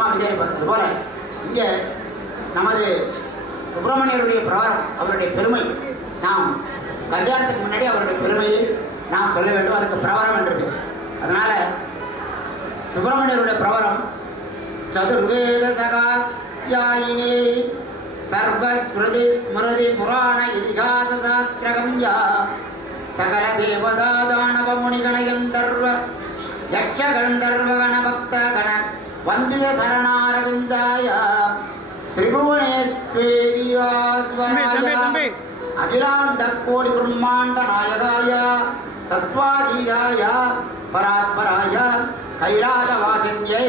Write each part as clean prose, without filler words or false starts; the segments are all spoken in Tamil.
சும்மா விஜய் போல இங்கே நமது சுப்பிரமணியருடைய பிரகாரம் அவருடைய பெருமை நாம் கல்யாணத்துக்கு முன்னாடி அவருடைய பெருமையை நாம் சொல்ல வேண்டும். அதுக்கு பிரவரம் என்று பேர். அதனால சுப்பிரமணியருடைய பிரவரம் சதுர்வேத சகாயாயினே சர்வஸ்மிருதி ஸ்மிருதி புராண இதிகாச சாஸ்திரகம்யா சகல தேவதா தானவ முனிகண கந்தர்வ யக்ஷ கந்தர்வகண பக்த கண வந்தித சரணாரவிந்தாய திரிபுவனேஸ்வரியாஸ்வராய அகிலாண்ட கோடி பிரம்மாண்ட நாயகாய தத்வாதீதாய பராத்பராய கைலாசவாசின்யை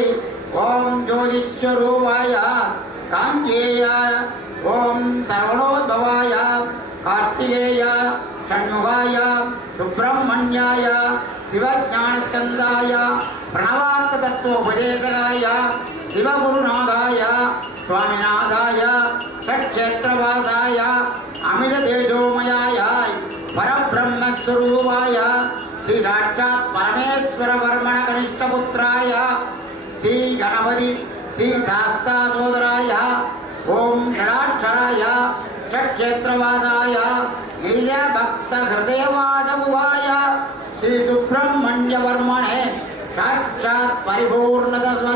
ஓம் ஜோதிஸ்வரூபாய காஞ்சேயாய ஓம் சரவணோத்பவாய கார்த்திகேய ஷண்முகாய சுப்பிரமணியாய சிவஞானஸ்கந்தாய பிரணவார்த்த தத்துவோபதேசகாய சிவகுருநாதாய சுவாமிநாதாய ஷட்சேத்திரவாசாய அமித தேஜோமயாய பரபிரம்மஸ்வரூபாய ஸ்ரீ சாட்சாத் பரமேஸ்வர வர்மண கனிஷ்டபுத்திராய ஸ்ரீ கணபதி ஸ்ரீ சாஸ்தா சோதராய ஓம் ஷடாட்சராய ஷட்சேத்திரவாசாய நிஜ பக்த ஹிருதயவாசமுகாய ஸ்ரீ சுப்பிரமணிய வர்மணே சாட்சாத் பரிபூர்ணதஸ்ம